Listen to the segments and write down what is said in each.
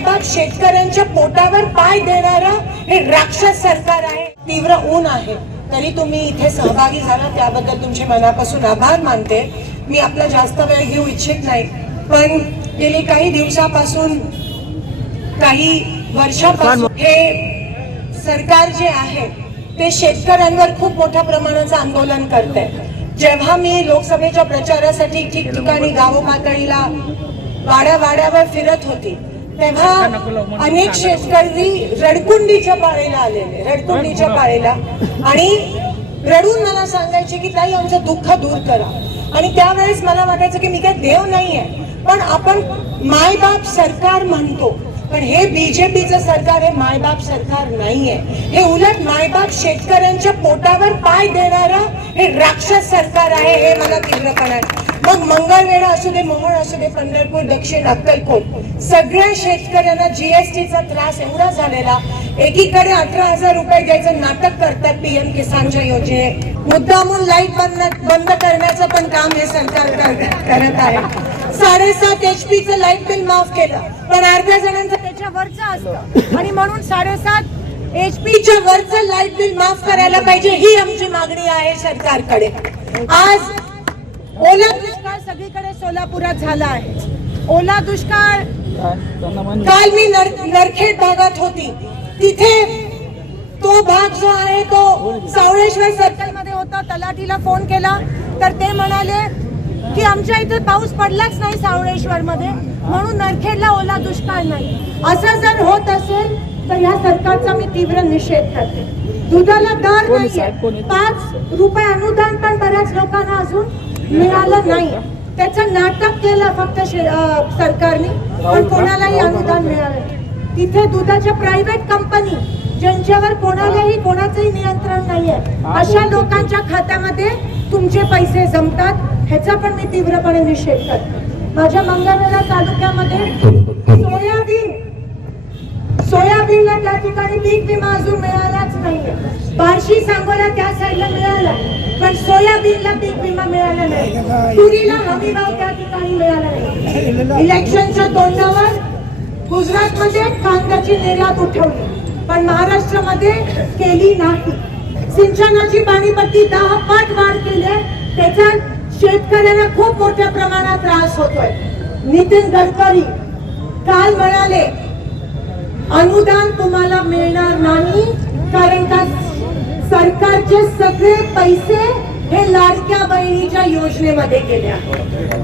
मायबाप शेतकऱ्यांच्या पोटावर पाय देणारं हे राक्षस सरकार आहे. तीव्र ऊन आहे. तरी तुम्ही इथे सहभागी झाला त्याबद्दल तुमचे मनापासून आभार मानते. मी आपला जास्त वेळ घेऊ इच्छित नाही. पण गेली काही दिवसापासून काही वर्षापासून हे सरकार जे आहे ते शेतकऱ्यांवर खूप मोठ्या प्रमाणाचं आंदोलन करते जेव्हा मी लोकसभेच्या प्रचारासाठी ठिकठिकाणी गाव पातळीला वाड्या वाड्यावर फिरत होती तेव्हा अनेक शेतकरी रडकुंडीच्या पाळीला आलेले रडकुंडीच्या पाळीला. आणि रडून मला सांगायचे की ताई आमचं दुःख दूर करा. आणि त्यावेळेस मला वाटायचं की मी काय देव नाहीये. पण आपण मायबाप सरकार म्हणतो. पण हे बीजेपीचं सरकार हे मायबाप सरकार नाहीये. हे उलट मायबाप शेतकऱ्यांच्या पोटावर पाय देणारं हे राक्षस सरकार आहे हे मला तीव्रपणे मग मंगळवेढा असू दे मोहोळ असू दे पंढरपूर दक्षिण अक्कलकोट सगळ्या शेतकऱ्यांना जीएसटीचा त्रास एवढा झालेला एकीकडे अठरा हजार रुपये द्यायचं नाटक करतात पीएम किसानच्या योजने मुद्दामून लाइट बंद बंद करण्याचं पण काम हे सरकार करत आहे. साडेसात एचपीचं लाइट बिल माफ केलं पण अर्ध्या जणांचं त्याच्या वरच असतं. आणि म्हणून साडेसात एचपीच्या वरचं लाइट बिल माफ करायला पाहिजे ही आमची मागणी आहे सरकारकडे. आज ओला सगळीकडे सोलापुरात झाला आहे. ओला दुष्काळ काल मी नर- नरखेड भागात होती. तिथे तो भाग जो आहे तो सावळेश्वर सर्कलमध्ये होता. तलाठीला फोन केला. तर ते म्हणाले की आमच्या इथे पाऊस पडलाच नाही सावळेश्वर मध्ये म्हणून नरखेडला ओला दुष्काळ नाही. असं जर होत असेल तर या सरकारचा मी तीव्र निषेध करते. दुधाला दर नाहीये. पाच रुपये अनुदान पण बऱ्याच लोकांना अजून मिळालं नाही. त्याचं नाटक केलं फक्त शे- सरकारने पण कोणालाही अनुदान मिळालं नाही. तिथे दुधाच्या प्रायव्हेट कंपनी ज्यांच्यावर कोणालाही कोणाचंही नियंत्रण नाहीये अशा लोकांच्या खात्यामध्ये तुमचे पैसे जमतात ह्याचा पण मी तीव्रपणे निषेध करते माझ्या मंगळवेढा तालुक्यामध्ये सोयाबीन सोयाबीनला त्या ठिकाणी पीक विमा अजून मिळालाच नाहीये. बार्शी सांगोला त्या साईडला मिळाला. पण सोयाबीनला पीक विमा मिळाला नाही. तुरीला हमी भाव त्या ठिकाणी मिळाला नाही. इलेक्शनच्या तोंडावर गुजरातमध्ये कांद्याची निर्यात उठवली. पण महाराष्ट्रामध्ये केली नाही. सिंचनाची पाणीपट्टी दहा पट वाढ केली आहे. त्याचा शेतकऱ्यांना खूप मोठ्या प्रमाणात त्रास होतोय. नितीन गडकरी काल म्हणाले अनुदान तुम्हाला मिळणार नाही कारण का सरकारचे सगळे पैसे हे लाडक्या बहिणीच्या योजनेमध्ये गेले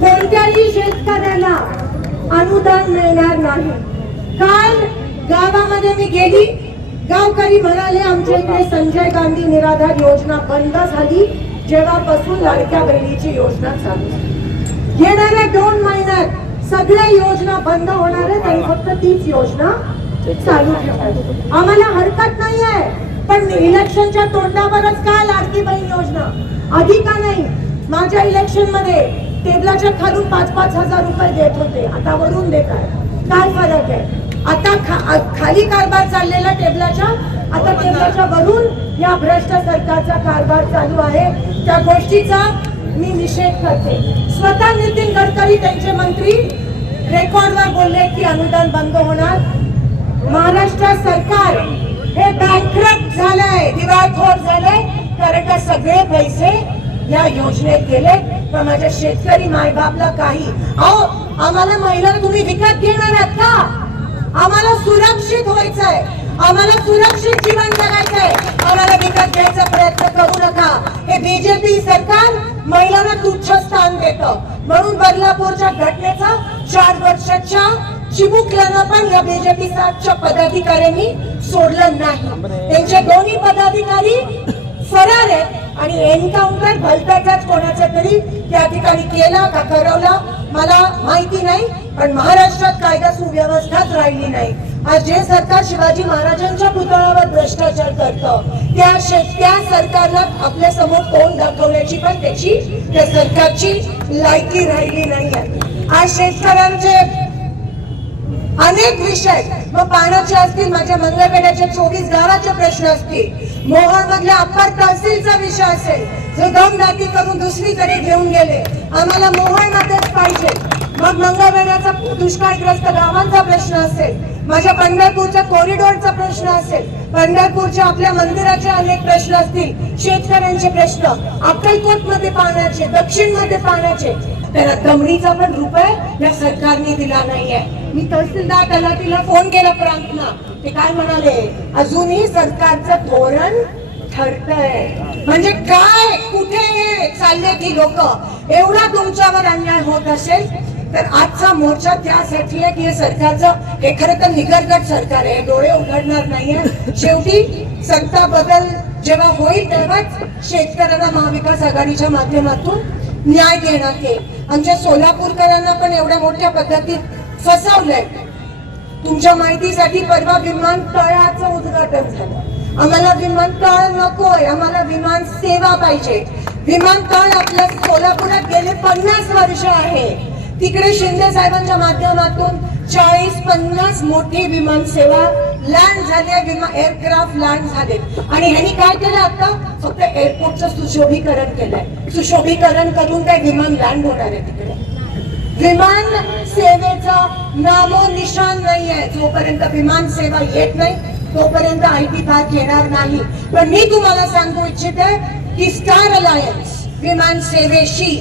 कोणत्याही शेतकऱ्याला अनुदान मिळणार नाही. काल गावामध्ये मी गेली. गावकरी म्हणाले आमच्या इकडे संजय गांधी निराधार योजना बंद झाली. जेव्हापासून लाडक्या बहिणीची योजना चालू झाली. येणाऱ्या दोन महिन्यात सगळ्या योजना बंद होणार आहेत आणि फक्त तीच योजना चालू. ठेवायची आम्हाला हरकत नाही आहे पण इलेक्शनच्या तोंडावरच का लाडकी बहीण योजना? आधी का नाही? माझ्या इलेक्शनमध्ये टेबलाच्या खालून पाच पाच हजार रुपये देत होते. आता वरून देत आहे. काय फरक आहे? आता खा, खाली कारभार चाललेला टेबलाच्या आता टेबलाच्या वरून या भ्रष्ट सरकारचा कारभार चालू आहे. त्या गोष्टीचा मी निषेध करते. स्वतः नितीन गडकरी त्यांचे मंत्री रेकॉर्डवर बोलले की अनुदान बंद होणार. महाराष्ट्र सरकार हे बँकरप्ट झालंय दिवाळखोर झालंय. कारण का सगळे पैसे या योजनेत गेले. पण माझ्या शेतकरी मायबापला काही. अहो आम्हाला महिला तुम्ही विकत घेणार आहात का? आम्हाला सुरक्षित व्हायचंय. आम्हाला सुरक्षित जीवन जगायचंय. आम्हाला विकत घ्यायचा प्रयत्न करू नका. हे बीजेपी सरकार महिलांना तुच्छ स्थान देतं. म्हणून बदलापूरच्या घटनेचा चार वर्षाच्या चिमुकल्यानं पण या बीजेपी सातच्या पदाधिकाऱ्यांनी सोडलं नाही. त्यांचे दोन्ही पदाधिकारी फरार आहेत आणि एन्काउंटर भलत्याचाच कोणाचा तरी त्या ठिकाणी केला का करवला मला माहिती नाही पण महाराष्ट्रात कायदा सुव्यवस्थाच राहिली नाही. आज जे सरकार शिवाजी महाराजांच्या पुतळ्यावर भ्रष्टाचार करतं त्या शे- त्या सरकारला आपल्यासमोर कोण दाखवण्याची पण त्याची त्या सरकारची लायकी राहिली नाही आहे आज शेतकऱ्यांचे अनेक विषय. मग पाण्याचे असतील माझ्या मंगळवेड्याच्या चोवीस गावाचे प्रश्न असतील. मोहन मधल्या अप्पर तहसीलचा विषय असेल. जो दमदाटी करून दुसरीकडे घेऊन गेले. आम्हाला मोहन मध्येच पाहिजे. मग मंगळवेढ्याचा दुष्काळग्रस्त गावांचा प्रश्न असेल. माझ्या पंढरपूरच्या कॉरिडॉरचा प्रश्न असेल. पंढरपूरच्या आपल्या मंदिराचे अनेक प्रश्न असतील. शेतकऱ्यांचे प्रश्न. अक्कलकोटमध्ये पाण्याचे दक्षिणमध्ये पाण्याचे. त्याला दमडीचा पण रुपये या सरकारने दिला नाहीये. मी तहसीलदार तिला फोन केला प्रांतना ते काय म्हणाले अजूनही सरकारचं धोरण ठरतंय. म्हणजे काय? कुठे चालले ती लोक. एवढा तुमच्यावर अन्याय होत असेल तर आजचा मोर्चा त्यासाठी आहे की हे सरकारचं हे खरं तर निगरगट सरकार आहे. डोळे उघडणार नाहीये. शेवटी सत्ता बदल जेव्हा होईल तेव्हाच शेतकऱ्यांना महाविकास आघाडीच्या माध्यमातून न्याय देण्यात येईल. आमच्या सोलापूरकरांना पण एवढ्या मोठ्या पद्धतीत फसवलंय. तुमच्या माहितीसाठी परवा विमानतळाचं उद्घाटन झालं. आम्हाला विमानतळ नकोय आम्हाला विमान सेवा पाहिजे. विमानतळ आपल्या सोलापुरात गेले पन्नास वर्ष आहे. तिकडे शिंदे साहेबांच्या माध्यमातून चाळीस पन्नास मोठी विमान सेवा लँड झाल्या विमान एअरक्राफ्ट लँड झाले. आणि ह्यांनी काय केलं आता? फक्त एअरपोर्टचं सुशोभीकरण केलंय. सुशोभीकरण करून काय विमान लँड होणार आहे तिकडे. विमान सेवेचा नामो निशान नाहीये जोपर्यंत विमान सेवा येत नाही तोपर्यंत आय टी पार्क येणार नाही. पण मी तुम्हाला सांगू इच्छिते की स्टार अलायन्स विमान सेवेशी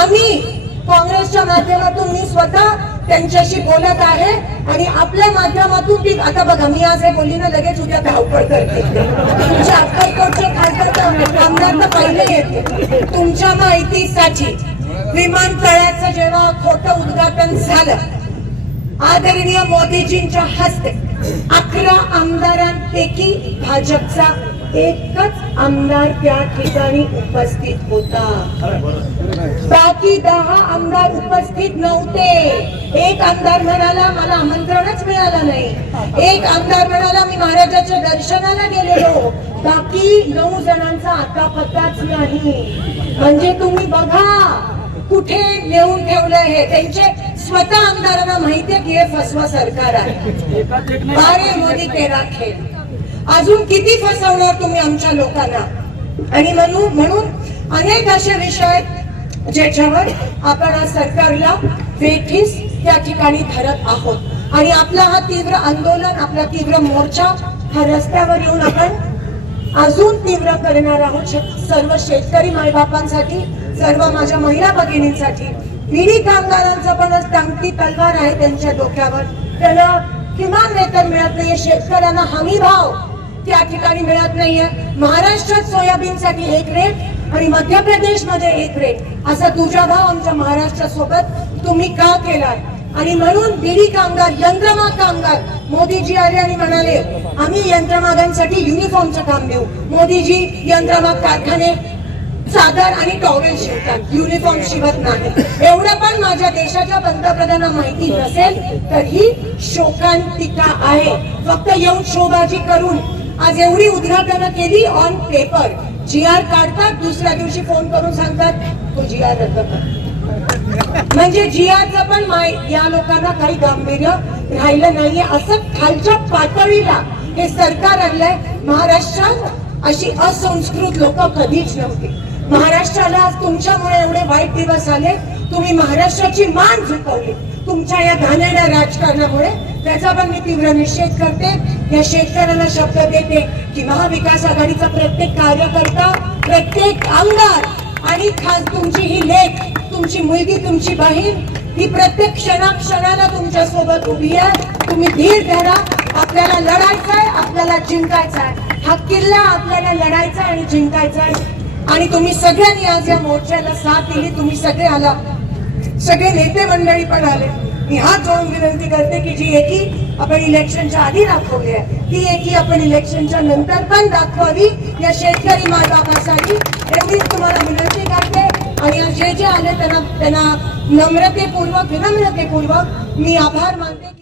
आम्ही काँग्रेसच्या माध्यमातून मी स्वतः त्यांच्याशी बोलत आहे आणि आपल्या माध्यमातून ती आता बघा मी आज हे बोलली ना लगेच उद्या धावपळ करते. तुमच्या अक्कलकोटचे खासदार तर आमदार पहिले येते. तुमच्या माहितीसाठी विमानतळाचं जेव्हा खोटं उद्घाटन झालं आदरणीय मोदीजींच्या हस्ते अकरा आमदारांपैकी भाजपचा एकच आमदार त्या ठिकाणी उपस्थित होता. बाकी दहा आमदार उपस्थित नव्हते. एक आमदार म्हणाला मला आमंत्रणच मिळालं नाही. एक आमदार म्हणाला मी महाराजाच्या दर्शनाला गेलेलो. बाकी नऊ जणांचा आता पत्ताच नाही. म्हणजे तुम्ही बघा कुठे नेऊन ठेवलं हे त्यांचे स्वतः आमदारांना माहितीये की हे फसवा सरकार आहे. बारे मोदी तेरा खेळ अजून किती फसवणार तुम्ही आमच्या लोकांना? आणि म्हणून म्हणून अनेक असे विषय आहेत ज्याच्यावर आपण आज सरकारला वेठीस त्या ठिकाणी धरत आहोत. आणि आपला हा तीव्र आंदोलन आपला तीव्र मोर्चा हा रस्त्यावर येऊन आपण अजून तीव्र करणार आहोत. सर्व शेतकरी मायबापांसाठी सर्व माझ्या महिला भगिनींसाठी. विडी कामगारांचं पण टांगती तलवार आहे त्यांच्या डोक्यावर. त्याला किमान वेतन मिळत नाहीये शेतकऱ्यांना हमी भाव त्या ठिकाणी मिळत नाहीये. महाराष्ट्रात सोयाबीनसाठी एक रेट आणि मध्य प्रदेशमध्ये एक रेट असा तुझा भाव आमच्या महाराष्ट्रासोबत तुम्ही का केलाय? आणि म्हणून बिडी कामगार यंत्रमाग कामगार मोदीजी आले आणि म्हणाले आम्ही यंत्रमागांसाठी युनिफॉर्मचं काम देऊ. मोदीजी यंत्रमाग कारखाने चादर आणि टॉवेल शिवतात. युनिफॉर्म शिवत नाही. एवढं पण माझ्या देशाच्या पंतप्रधानांना माहिती नसेल तर ही शोकांतिका आहे. फक्त येऊन शोबाजी करून आज एवढी उद्घाटनं केली ऑन पेपर जी आर काढतात दुसऱ्या दिवशी फोन करून सांगतात तो जी आर रद्द कर. म्हणजे जियाचं पण माय या लोकांना काही गांभीर्य राहिलं नाहीये. असं खालच्या पातळीला हे सरकार आणलंय. महाराष्ट्रात अशी असंस्कृत लोक कधीच नव्हती. महाराष्ट्राला आज तुमच्यामुळे एवढे वाईट दिवस आले. तुम्ही महाराष्ट्राची मान झुकवली. तुमच्या या घाणेऱ्या राजकारणामुळे. त्याचा पण मी तीव्र निषेध करते. या शेतकऱ्यांना शब्द देते की महाविकास आघाडीचा प्रत्येक कार्यकर्ता प्रत्येक आमदार आणि खास तुमची ही लेख तुमची मुलगी तुमची बहीण ही प्रत्येक क्षणाक्षणाला तुमच्यासोबत उभी आहे. तुम्ही धीर धरा. आपल्याला लढायचंय आपल्याला जिंकायचंय. हा किल्ला आपल्याला लढायचा आणि जिंकायचा आहे आणि तुम्ही सगळ्यांनी आज या मोर्चाला साथ दिली. तुम्ही सगळे आला. सगळे नेते मंडळी पण आले. मी हात जोडून विनंती करते की जी एकी आपण इलेक्शनच्या आधी दाखवली आहे ती एकी आपण इलेक्शनच्या नंतर पण दाखवावी या शेतकरी मायबापासाठी एवढीच तुम्हाला विनंती करते. आणि जे जे आले त्यांना त्यांना नम्रतेपूर्वक विनम्रतेपूर्वक मी आभार मानते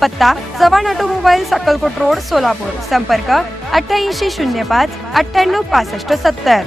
पत्ता चव्हाण ऑटोमोबाईल सकलकोट रोड सोलापूर. संपर्क अठ्ठ्याऐंशी शून्य पाच अठ्ठ्याण्णव पासष्ट सत्तर.